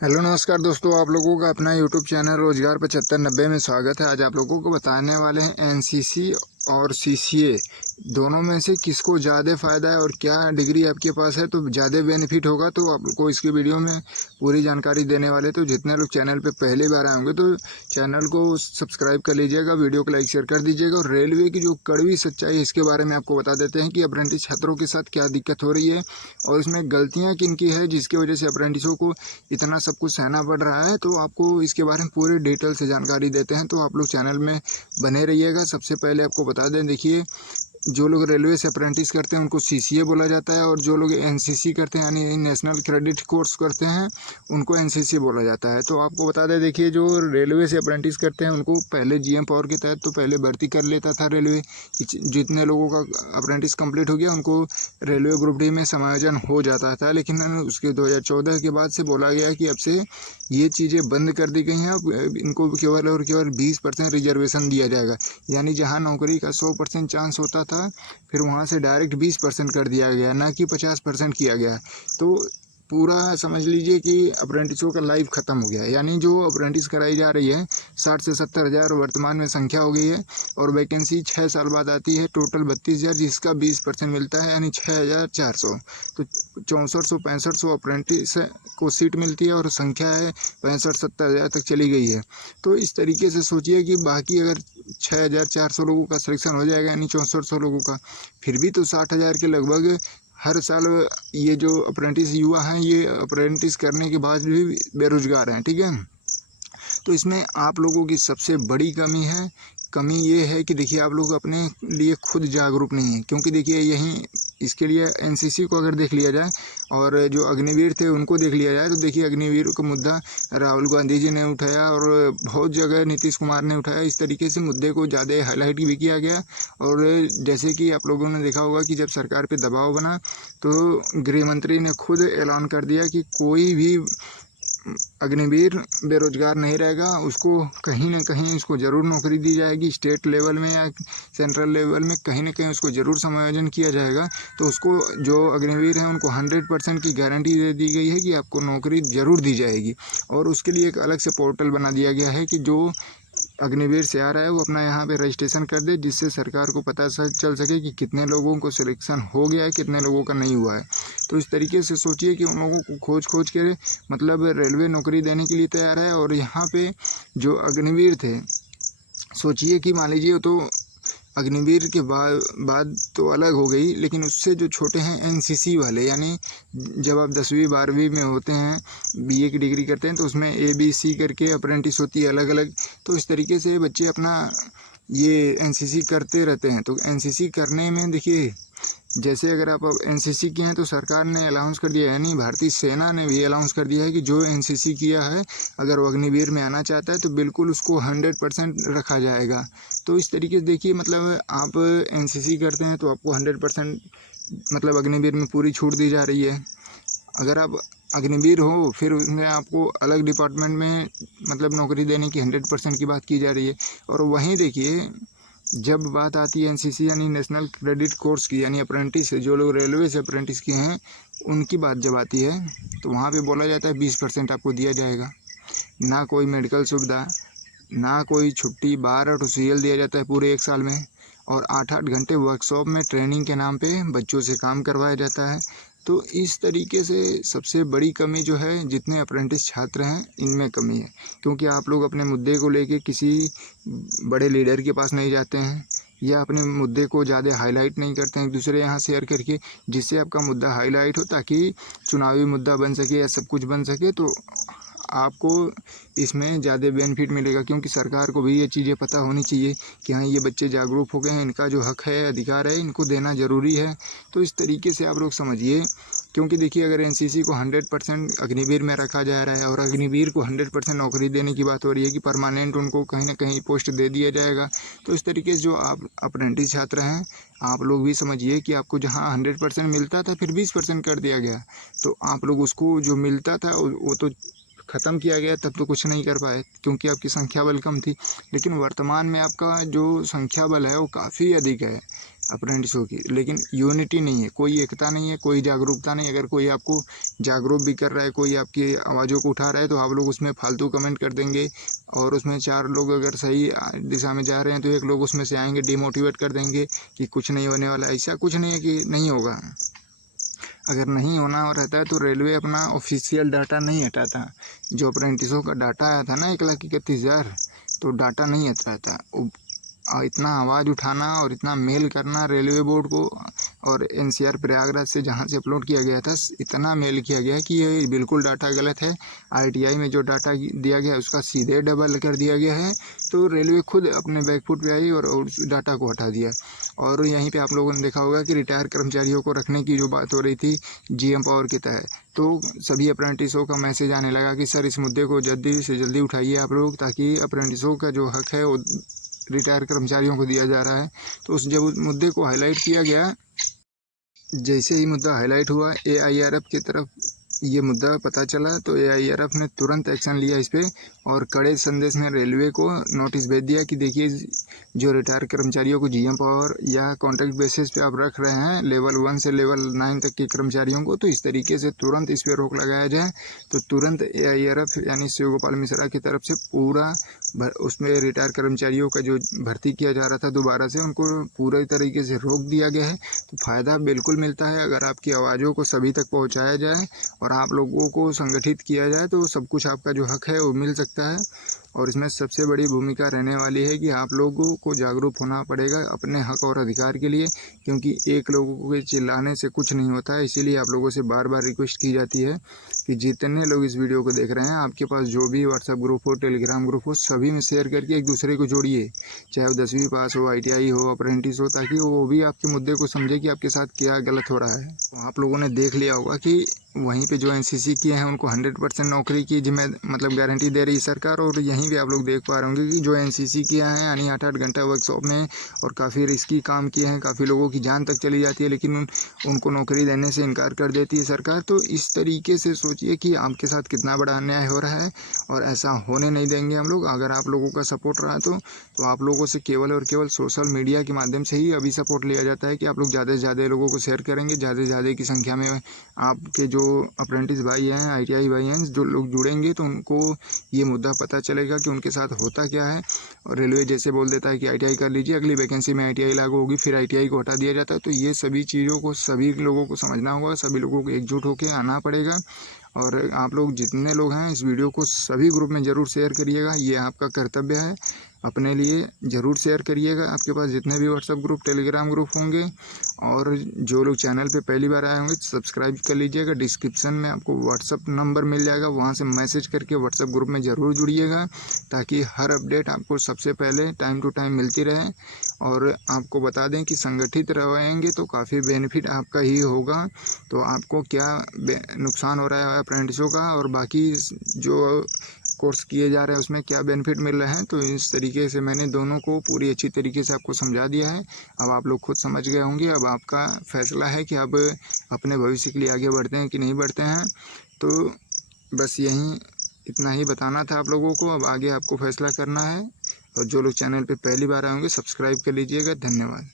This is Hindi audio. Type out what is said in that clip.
हेलो नमस्कार दोस्तों, आप लोगों का अपना यूट्यूब चैनल रोजगार 7590 में स्वागत है। आज आप लोगों को बताने वाले हैं एनसीसी और सीसीए दोनों में से किसको ज़्यादा फ़ायदा है और क्या डिग्री आपके पास है तो ज़्यादा बेनिफिट होगा। तो आपको इसकी वीडियो में पूरी जानकारी देने वाले। तो जितने लोग चैनल पे पहली बार आए होंगे तो चैनल को सब्सक्राइब कर लीजिएगा, वीडियो को लाइक शेयर कर दीजिएगा। और रेलवे की जो कड़वी सच्चाई है इसके बारे में आपको बता देते हैं कि अप्रेंटिस छात्रों के साथ क्या दिक्कत हो रही है और इसमें गलतियाँ किन की है जिसकी वजह से अप्रेंटिसों को इतना सब कुछ सहना पड़ रहा है। तो आपको इसके बारे में पूरी डिटेल से जानकारी देते हैं, तो आप लोग चैनल में बने रहिएगा। सबसे पहले आपको बता दें, देखिए जो लोग रेलवे से अप्रेंटिस करते हैं उनको सीसीए बोला जाता है और जो लोग एनसीसी करते हैं यानी नेशनल क्रेडिट कोर्स करते हैं उनको एनसीसी बोला जाता है। तो आपको बता दें, देखिए जो रेलवे से अप्रेंटिस करते हैं उनको पहले जीएम पावर के तहत तो पहले भर्ती कर लेता था रेलवे। जितने लोगों का अप्रेंटिस कंप्लीट हो गया उनको रेलवे ग्रुप डी में समायोजन हो जाता था, लेकिन उसके 2014 के बाद से बोला गया कि अब से ये चीज़ें बंद कर दी गई हैं। अब इनको केवल और केवल 20% रिजर्वेशन दिया जाएगा, यानी जहां नौकरी का 100% चांस होता था फिर वहां से डायरेक्ट 20% कर दिया गया, ना कि 50% किया गया। तो पूरा समझ लीजिए कि अप्रेंटिसों का लाइफ ख़त्म हो गया है। यानी जो अप्रेंटिस कराई जा रही है 60 से 70 हज़ार वर्तमान में संख्या हो गई है और वैकेंसी 6 साल बाद आती है टोटल 32,000, जिसका 20% मिलता है यानी 6,400। तो 6400-6500 अप्रेंटिस को सीट मिलती है और संख्या है 65-70 हज़ार तक चली गई है। तो इस तरीके से सोचिए कि बाकी अगर 6,400 लोगों का सिलेक्शन हो जाएगा यानी 6400 लोगों का, फिर भी तो 60,000 के लगभग हर साल ये जो अप्रेंटिस युवा हैं ये अप्रेंटिस करने के बाद भी बेरोजगार हैं। ठीक है, तो इसमें आप लोगों की सबसे बड़ी कमी ये है कि देखिए आप लोग अपने लिए खुद जागरूक नहीं हैं। क्योंकि देखिए यहीं इसके लिए एनसीसी को अगर देख लिया जाए और जो अग्निवीर थे उनको देख लिया जाए तो देखिए अग्निवीर का मुद्दा राहुल गांधी जी ने उठाया और बहुत जगह नीतीश कुमार ने उठाया। इस तरीके से मुद्दे को ज़्यादा हाईलाइट भी किया गया। और जैसे कि आप लोगों ने देखा होगा कि जब सरकार पे दबाव बना तो गृह मंत्री ने खुद ऐलान कर दिया कि कोई भी अग्निवीर बेरोजगार नहीं रहेगा, उसको कहीं ना कहीं उसको ज़रूर नौकरी दी जाएगी। स्टेट लेवल में या सेंट्रल लेवल में कहीं ना कहीं उसको ज़रूर समायोजन किया जाएगा। तो उसको जो अग्निवीर हैं उनको 100% की गारंटी दे दी गई है कि आपको नौकरी ज़रूर दी जाएगी। और उसके लिए एक अलग से पोर्टल बना दिया गया है कि जो अग्निवीर से आ रहा है वो अपना यहाँ पे रजिस्ट्रेशन कर दे, जिससे सरकार को पता चल सके कि कितने लोगों को सिलेक्शन हो गया है, कितने लोगों का नहीं हुआ है। तो इस तरीके से सोचिए कि उन लोगों को खोज के मतलब रेलवे नौकरी देने के लिए तैयार है। और यहाँ पे जो अग्निवीर थे, सोचिए कि मान लीजिए तो अग्निवीर के बाद तो अलग हो गई, लेकिन उससे जो छोटे हैं एनसीसी वाले, यानी जब आप 10वीं 12वीं में होते हैं बीए की डिग्री करते हैं तो उसमें ABC करके अप्रेंटिस होती है अलग अलग। तो इस तरीके से बच्चे अपना ये एनसीसी करते रहते हैं। तो एनसीसी करने में देखिए जैसे अगर आप एनसीसी किए हैं तो सरकार ने अलाउंस कर दिया है, यानी भारतीय सेना ने भी अलाउंस कर दिया है कि जो एनसीसी किया है अगर वो अग्निवीर में आना चाहता है तो बिल्कुल उसको 100% रखा जाएगा। तो इस तरीके से देखिए मतलब आप एनसीसी करते हैं तो आपको 100% मतलब अग्निवीर में पूरी छूट दी जा रही है। अगर आप अग्निवीर हो फिर उसमें आपको अलग डिपार्टमेंट में मतलब नौकरी देने की 100% की बात की जा रही है। और वहीं देखिए जब बात आती है एनसीसी यानी नेशनल क्रेडिट कोर्स की, यानी अप्रेंटिस जो लोग रेलवे से अप्रेंटिस किए हैं उनकी बात जब आती है तो वहाँ पे बोला जाता है 20% आपको दिया जाएगा। ना कोई मेडिकल सुविधा, ना कोई छुट्टी, 12 तो सीएल दिया जाता है पूरे 1 साल में और 8-8 घंटे वर्कशॉप में ट्रेनिंग के नाम पे बच्चों से काम करवाया जाता है। तो इस तरीके से सबसे बड़ी कमी जो है जितने अप्रेंटिस छात्र हैं इनमें कमी है। क्योंकि आप लोग अपने मुद्दे को लेके किसी बड़े लीडर के पास नहीं जाते हैं या अपने मुद्दे को ज़्यादा हाईलाइट नहीं करते हैं एक दूसरे यहाँ शेयर करके, जिससे आपका मुद्दा हाईलाइट हो ताकि चुनावी मुद्दा बन सके या सब कुछ बन सके। तो आपको इसमें ज़्यादा बेनिफिट मिलेगा, क्योंकि सरकार को भी ये चीज़ें पता होनी चाहिए कि हाँ ये बच्चे जागरूक हो गए हैं, इनका जो हक है अधिकार है इनको देना ज़रूरी है। तो इस तरीके से आप लोग समझिए। क्योंकि देखिए अगर एनसीसी को 100% अग्निवीर में रखा जा रहा है और अग्निवीर को 100% नौकरी देने की बात हो रही है कि परमानेंट उनको कहीं ना कहीं पोस्ट दे दिया जाएगा, तो इस तरीके से जो आप अप्रेंटिस छात्र हैं आप लोग भी समझिए कि आपको जहाँ 100% मिलता था फिर 20% कर दिया गया। तो आप लोग उसको जो मिलता था वो तो ख़त्म किया गया, तब तो कुछ नहीं कर पाए क्योंकि आपकी संख्या बल कम थी। लेकिन वर्तमान में आपका जो संख्या बल है वो काफ़ी अधिक है। अप्रेंटिसों की, लेकिन यूनिटी नहीं है, कोई एकता नहीं है, कोई जागरूकता नहीं। अगर कोई आपको जागरूक भी कर रहा है, कोई आपकी आवाज़ों को उठा रहा है, तो आप लोग उसमें फालतू कमेंट कर देंगे, और उसमें 4 लोग अगर सही दिशा में जा रहे हैं तो 1 लोग उसमें से आएंगे डिमोटिवेट कर देंगे कि कुछ नहीं होने वाला। ऐसा कुछ नहीं है कि नहीं होगा। अगर नहीं होना रहता है तो रेलवे अपना ऑफिशियल डाटा नहीं हटाता। जो अप्रेंटिसों का डाटा आया था ना 1,31,000, तो डाटा नहीं हटाता था। इतना आवाज़ उठाना और इतना मेल करना रेलवे बोर्ड को, और एनसीआर प्रयागराज से जहाँ से अपलोड किया गया था, इतना मेल किया गया कि ये बिल्कुल डाटा गलत है। आरटीआई में जो डाटा दिया गया उसका सीधे डबल कर दिया गया है। तो रेलवे खुद अपने बैकफुट पे आई और उस डाटा को हटा दिया। और यहीं पे आप लोगों ने देखा होगा कि रिटायर कर्मचारियों को रखने की जो बात हो रही थी जीएम पावर के तहत, तो सभी अप्रेंटिसों का मैसेज आने लगा कि सर इस मुद्दे को जल्दी से जल्दी उठाइए आप लोग, ताकि अप्रेंटिसों का जो हक है वो रिटायर कर्मचारियों को दिया जा रहा है। तो उस जब उस मुद्दे को हाईलाइट किया गया, जैसे ही मुद्दा हाईलाइट हुआ एआईआरएफ की तरफ ये मुद्दा पता चला, तो एआईआरएफ ने तुरंत एक्शन लिया इस पर, और कड़े संदेश में रेलवे को नोटिस भेज दिया कि देखिए जो रिटायर कर्मचारियों को जीएम पावर या कॉन्ट्रैक्ट बेसिस पे आप रख रहे हैं लेवल 1 से लेवल 9 तक के कर्मचारियों को, तो इस तरीके से तुरंत इस पर रोक लगाया जाए। तो तुरंत एआईआरएफ यानी शिव गोपाल मिश्रा की तरफ से पूरा उसमें रिटायर कर्मचारियों का जो भर्ती किया जा रहा था दोबारा से, उनको पूरे तरीके से रोक दिया गया है। तो फ़ायदा बिल्कुल मिलता है अगर आपकी आवाज़ों को सभी तक पहुंचाया जाए और आप लोगों को संगठित किया जाए, तो सब कुछ आपका जो हक है वो मिल सकता है। और इसमें सबसे बड़ी भूमिका रहने वाली है कि आप लोगों को जागरूक होना पड़ेगा अपने हक और अधिकार के लिए, क्योंकि एक लोगों के चिल्लाने से कुछ नहीं होता है। इसीलिए आप लोगों से बार बार रिक्वेस्ट की जाती है कि जितने लोग इस वीडियो को देख रहे हैं, आपके पास जो भी व्हाट्सएप ग्रुप हो, टेलीग्राम ग्रुप हो, सभी में शेयर करके एक दूसरे को जोड़िए, चाहे वो 10वीं पास हो, ITI हो, अप्रेंटिस हो, ताकि वो भी आपके मुद्दे को समझे कि आपके साथ क्या गलत हो रहा है। तो आप लोगों ने देख लिया होगा कि वहीं पे जो एनसीसी किए हैं उनको 100% नौकरी की मतलब गारंटी दे रही सरकार। और यहीं भी आप लोग देख पा रहे होंगे कि जो एनसीसी किए हैं यानी 8-8 घंटा वर्कशॉप में और काफ़ी रिस्की काम किए हैं, काफ़ी लोगों की जान तक चली जाती है, लेकिन उनको नौकरी देने से इनकार कर देती है सरकार। तो इस तरीके से सोचिए कि आपके साथ कितना बड़ा अन्याय हो रहा है, और ऐसा होने नहीं देंगे हम लोग। अगर आप लोगों का सपोर्ट रहा तो आप लोगों से केवल और केवल सोशल मीडिया के माध्यम से ही अभी सपोर्ट लिया जाता है कि आप लोग ज़्यादा से ज़्यादा लोगों को शेयर करेंगे, ज़्यादा से ज़्यादा की संख्या में आपके जो अप्रेंटिस भाई हैं, ITI भाई हैं, जो लोग जुड़ेंगे तो उनको ये मुद्दा पता चलेगा कि उनके साथ होता क्या है। और रेलवे जैसे बोल देता है कि ITI कर लीजिए, अगली वैकेंसी में ITI लागू होगी, फिर ITI को हटा दिया जाता है। तो ये सभी चीज़ों को सभी लोगों को समझना होगा, सभी लोगों को एकजुट होकर आना पड़ेगा। और आप लोग जितने लोग हैं इस वीडियो को सभी ग्रुप में ज़रूर शेयर करिएगा, ये आपका कर्तव्य है। अपने लिए ज़रूर शेयर करिएगा, आपके पास जितने भी व्हाट्सएप ग्रुप, टेलीग्राम ग्रुप होंगे। और जो लोग चैनल पे पहली बार आए होंगे सब्सक्राइब कर लीजिएगा। डिस्क्रिप्शन में आपको व्हाट्सएप नंबर मिल जाएगा, वहाँ से मैसेज करके व्हाट्सएप ग्रुप में ज़रूर जुड़िएगा, ताकि हर अपडेट आपको सबसे पहले टाइम टू टाइम मिलती रहे। और आपको बता दें कि संगठित रहेंगे तो काफ़ी बेनिफिट आपका ही होगा। तो आपको क्या नुकसान हो रहा है अप्रेंटिसों का, और बाकी जो कोर्स किए जा रहे हैं उसमें क्या बेनिफिट मिल रहे हैं, तो इस तरीके से मैंने दोनों को पूरी अच्छी तरीके से आपको समझा दिया है। अब आप लोग खुद समझ गए होंगे। अब आपका फैसला है कि अब अपने भविष्य के लिए आगे बढ़ते हैं कि नहीं बढ़ते हैं। तो बस यहीं इतना ही बताना था आप लोगों को। अब आगे आपको फैसला करना है। और जो लोग चैनल पे पहली बार आएंगे सब्सक्राइब कर लीजिएगा। धन्यवाद।